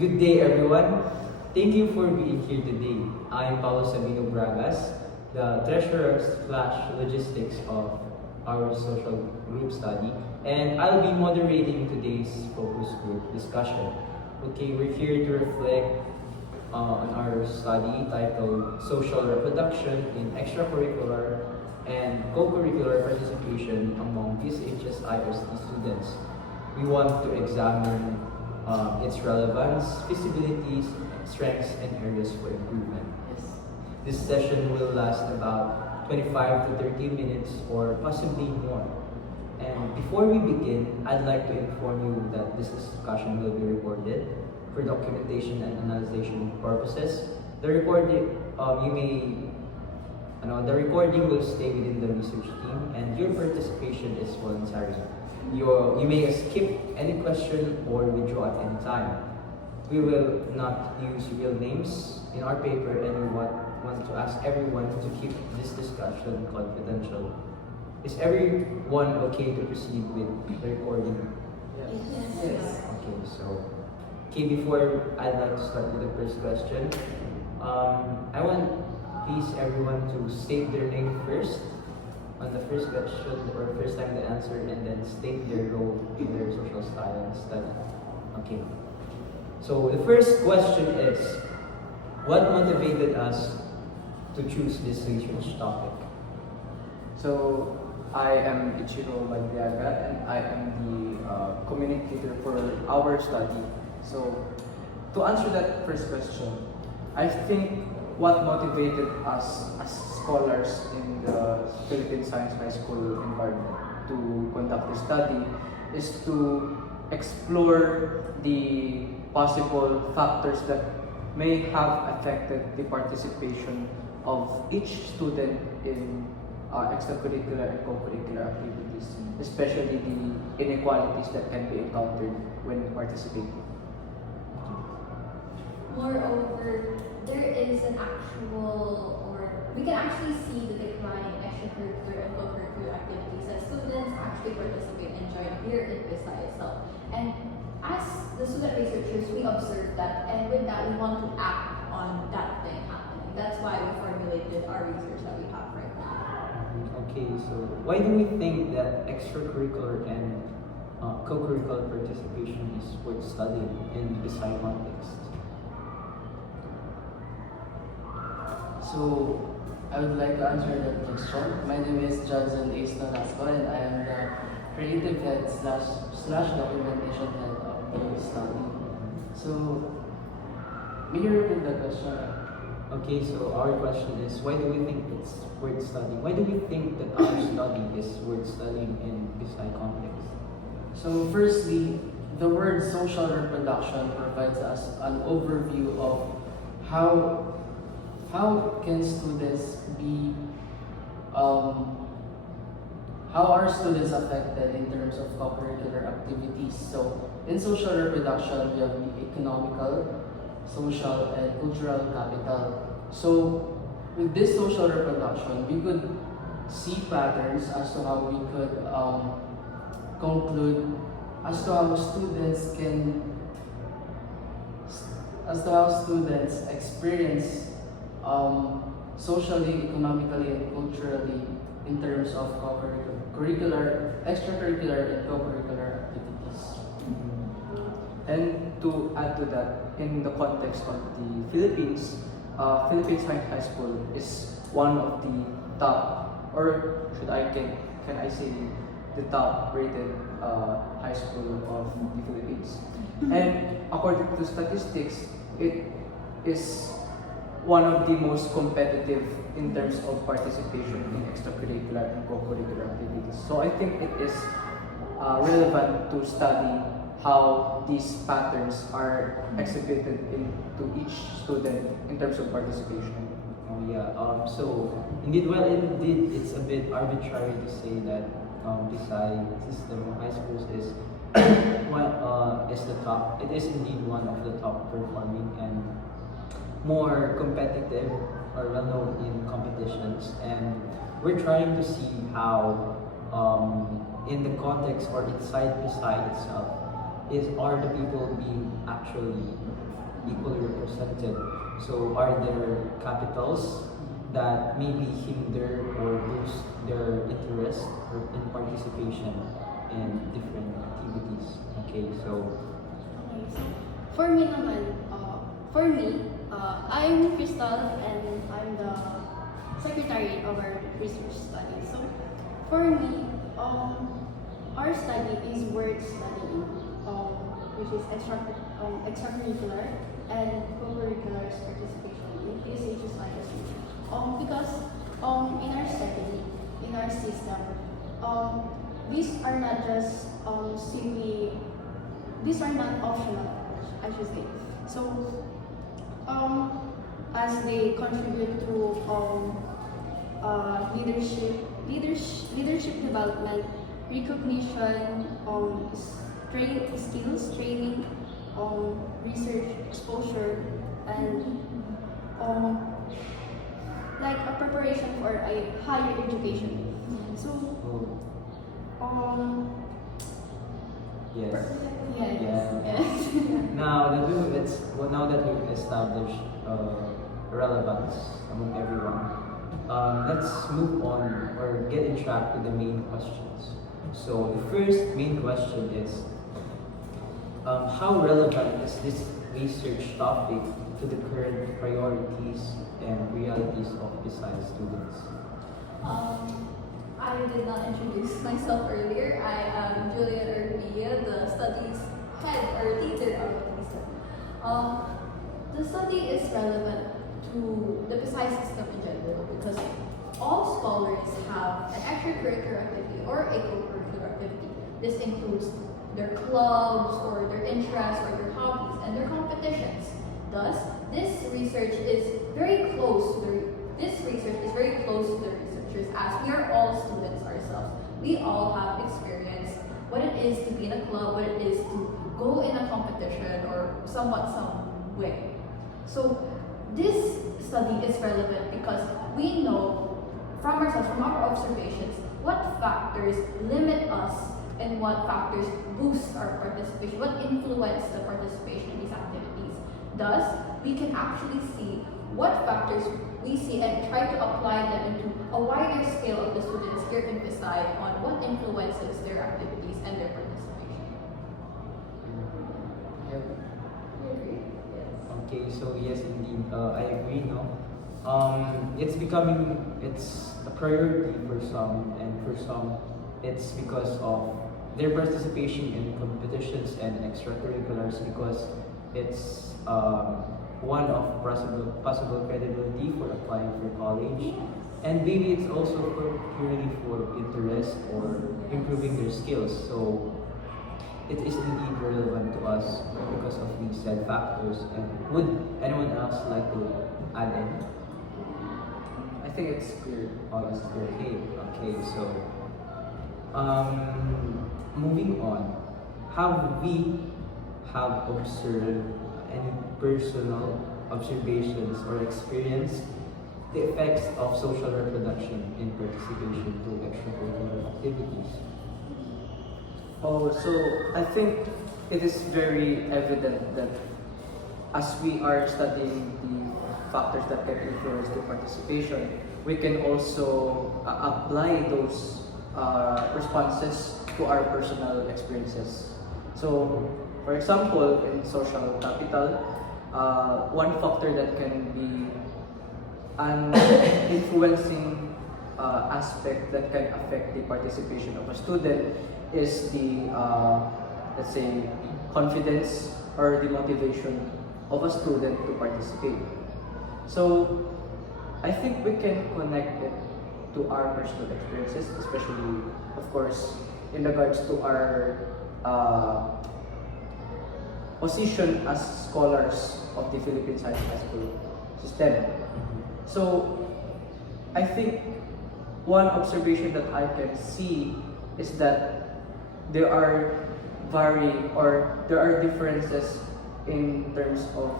Good day, everyone. Thank you for being here today. I'm Paulo Sabino Bragas, the treasurer/logistics of our social group study, and I'll be moderating today's focus group discussion. Okay, we're here to reflect on our study titled Social Reproduction in Extracurricular and Co-curricular Participation among PSHS IRC students. We want to examine its relevance, feasibilities, strengths, and areas for improvement. This session will last about 25 to 30 minutes or possibly more. And before we begin, I'd like to inform you that this discussion will be recorded for documentation and analyzation purposes. The recording, the recording will stay within the research team, and your participation is voluntary. You may skip any question or withdraw at any time. We will not use real names in our paper, and we want to ask everyone to keep this discussion confidential. Is everyone okay to proceed with the recording? Yes. Okay, before I'd like to start with the first question, I want please everyone to state their name first on the first question or first time they answer, and then state their role in their social science study. Okay. So the first question is, what motivated us to choose this research topic? So, I am Ichiro Madriaga and I am the communicator for our study. So, to answer that first question, I think what motivated us as scholars in the Philippine Science High School environment to conduct this study is to explore the possible factors that may have affected the participation of each student in extracurricular and co-curricular activities, especially the inequalities that can be encountered when participating. Moreover, there is we can actually see the decline in extracurricular and co-curricular activities that students actually participate and join here in PISA itself. And as the student researchers, we observe that, and with that, we want to act on that thing happening. That's why we formulated our research that we have right now. Okay, so why do we think that extracurricular and co-curricular participation is worth studying in PSI context? So, I would like to answer that question. My name is Johnson Ace Nolasco, and I am the creative head slash documentation head of the study. So, may you repeat the question? Okay, so our question is, why do we think it's worth studying? Why do we think that our study is worth studying in PSI context? So, firstly, the word social reproduction provides us an overview of how can students be how are students affected in terms of co-curricular activities. So in social reproduction, we have the economical, social, and cultural capital. So with this social reproduction, we could see patterns as to how we could conclude as to how students experience socially, economically, and culturally in terms of extracurricular, and co-curricular activities. And to add to that, in the context of the Philippines, Philippine Science High School is one of the top, or can I say the top rated high school of the Philippines. And according to statistics, it is one of the most competitive in terms of participation in extracurricular and co-curricular activities. So I think it is relevant to study how these patterns are exhibited into each student in terms of participation. Oh yeah. So indeed, it's a bit arbitrary to say that PSI system of high schools is is the top. It is indeed one of the top performing and more competitive or well known in competitions, and we're trying to see how in the context or inside PSI itself are the people being actually equally represented. So are there capitals that maybe hinder or boost their interest or in participation in different activities? Okay, so Okay, so for me naman, I'm Crystal and I'm the secretary of our research study. So for me, our study is word studying, which is extracurricular and co-curricular participation in PSH's ISU. Because in our study, in our system, these are not just these are not optional, I should say. So, as they contribute to leadership development, recognition, skills training, research exposure, and like a preparation for a higher education. So, oh, yes. yes, Yeah. yes. Now that we've established relevance among everyone, let's move on or get in track to the main questions. So the first main question is, how relevant is this research topic to the current priorities and realities of BSI students? I did not introduce myself earlier. I am Juliet Urquilla, the studies head or leader of the study. The study is relevant to the PSI system in general because all scholars have an extracurricular activity or a co-curricular activity. This includes their clubs or their interests or their hobbies and their competitions. Thus, this research is very close to the researchers as we are all students ourselves. We all have experienced what it is to be in a club, what it is to go in a competition or some way. So this study is relevant because we know from ourselves, from our observations, what factors limit us and what factors boost our participation, what influence the participation in these activities. Thus, we can actually see what factors we see and try to apply them into a wider scale of the students here in PSI on what influences their activities and their participation. Yeah. You agree? Yes. Okay, so yes, indeed, I agree. No, it's a priority for some, and for some, it's because of their participation in competitions and extracurriculars because it's one of possible credibility for applying for college, and maybe it's also purely for interest or improving their skills. So it is indeed relevant to us because of these said factors. And would anyone else like to add in? I think it's clear. Oh, that's okay. Okay, so moving on, have we observed any personal observations or experienced the effects of social reproduction in participation to extracurricular activities? Oh, so I think it is very evident that as we are studying the factors that can influence the participation, we can also apply those responses to our personal experiences. So, for example, in social capital, one factor that can be an influencing aspect that can affect the participation of a student is the, let's say, confidence or the motivation of a student to participate. So, I think we can connect it to our personal experiences, especially, of course, in regards to our position as scholars of the Philippine Science High School system. So, I think one observation that I can see is that there are differences in terms of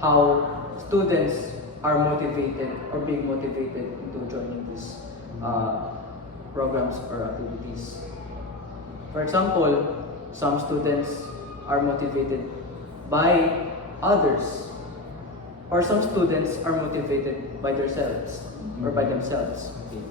how students are motivated or being motivated into joining these programs or activities. For example, some students are motivated by others or some students are motivated by themselves or by themselves. Okay.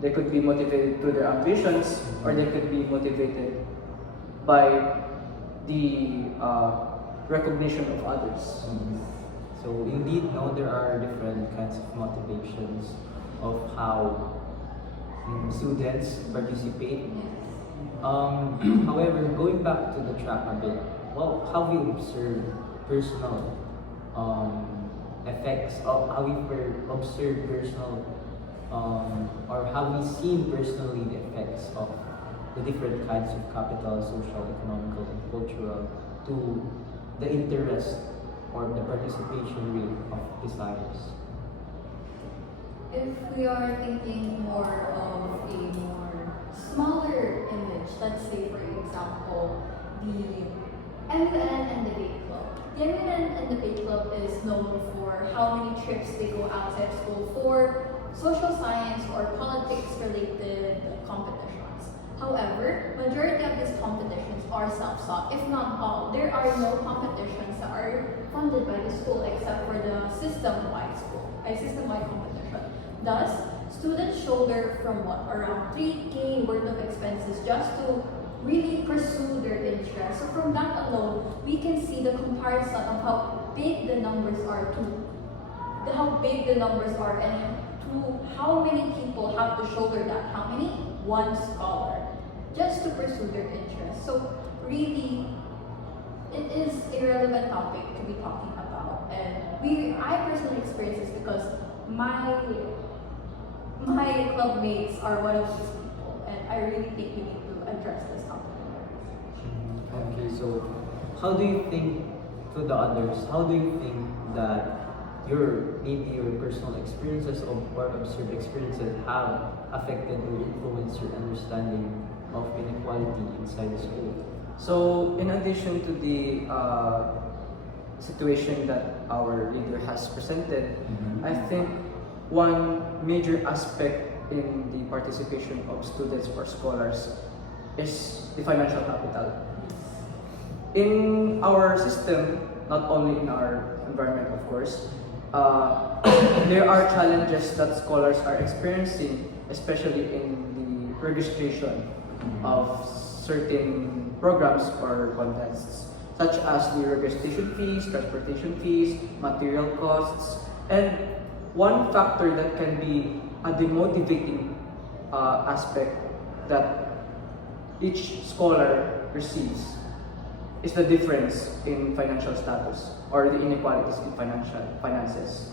They could be motivated through their ambitions, or they could be motivated by the recognition of others. So indeed, no, there are different kinds of motivations of how students participate. However, going back to the track a bit, well, how we observe personal effects of how we observe personal or how we see personally the effects of the different kinds of capital, social, economical, and cultural to the interest or the participation rate of desires. If we are thinking more of a more smaller image, let's say for example, the MUN and Debate Club. The MUN and Debate Club is known for how many trips they go outside school for social science or politics related competitions. However, majority of these competitions are self-taught, if not all. There are no competitions that are funded by the school except for the system-wide competition. Thus, students shoulder from around 3K worth of expenses just to really pursue their interests. So from that alone, we can see the comparison of how big the numbers are and to how many people have to shoulder that. How many? One scholar, just to pursue their interests. So really, it is a relevant topic to be talking about. And I personally experience this because my club mates are one of these people, and I really think we need to address this topic. Okay, so how do you think to the others? How do you think that maybe your personal experiences or observed experiences have affected or influenced your understanding of inequality inside the school? So, in addition to the situation that our leader has presented, I think one major aspect in the participation of students or scholars is the financial capital. In our system, not only in our environment, of course, there are challenges that scholars are experiencing, especially in the registration of certain programs or contests, such as the registration fees, transportation fees, material costs, and one factor that can be a demotivating aspect that each scholar receives is the difference in financial status or the inequalities in finances.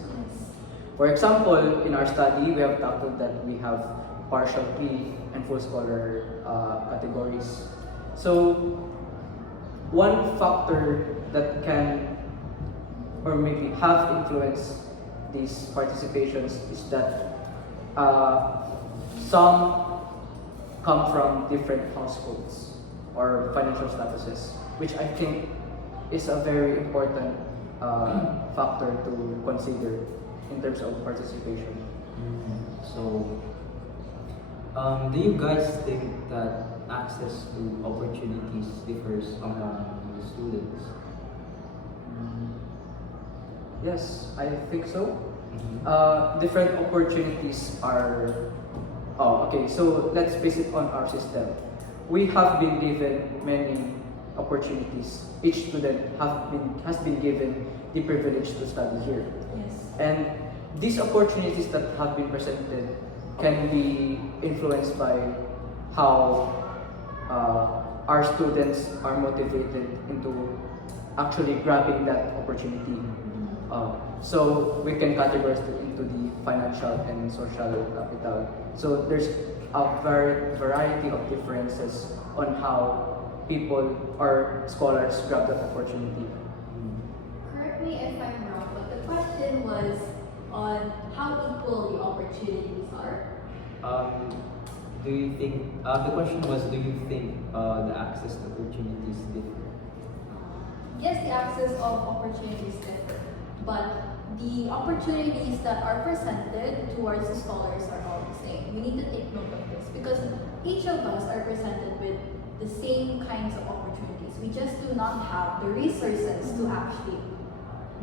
For example, in our study, we have tackled that we have partial pre and full scholar categories. So, one factor that can or maybe have influenced these participations is that some come from different households or financial statuses, which I think is a very important factor to consider in terms of participation. So, do you guys think that access to opportunities differs among the students? Yes, I think so. Different opportunities are. Oh, okay. So let's base it on our system. We have been given many opportunities. Each student has been given the privilege to study here. Yes. And these opportunities that have been presented can be influenced by how our students are motivated into actually grabbing that opportunity. So we can categorize it into the financial and social capital. So there's a variety of differences on how people or scholars grab that opportunity. Correct me if I'm wrong, but the question was on how equal the opportunities are. Do you think the question was, do you think the access to opportunities differ? Yes, the access of opportunities differ, but the opportunities that are presented towards the scholars are all the same. We need to take note of this because each of us are presented with the same kinds of opportunities. We just do not have the resources to actually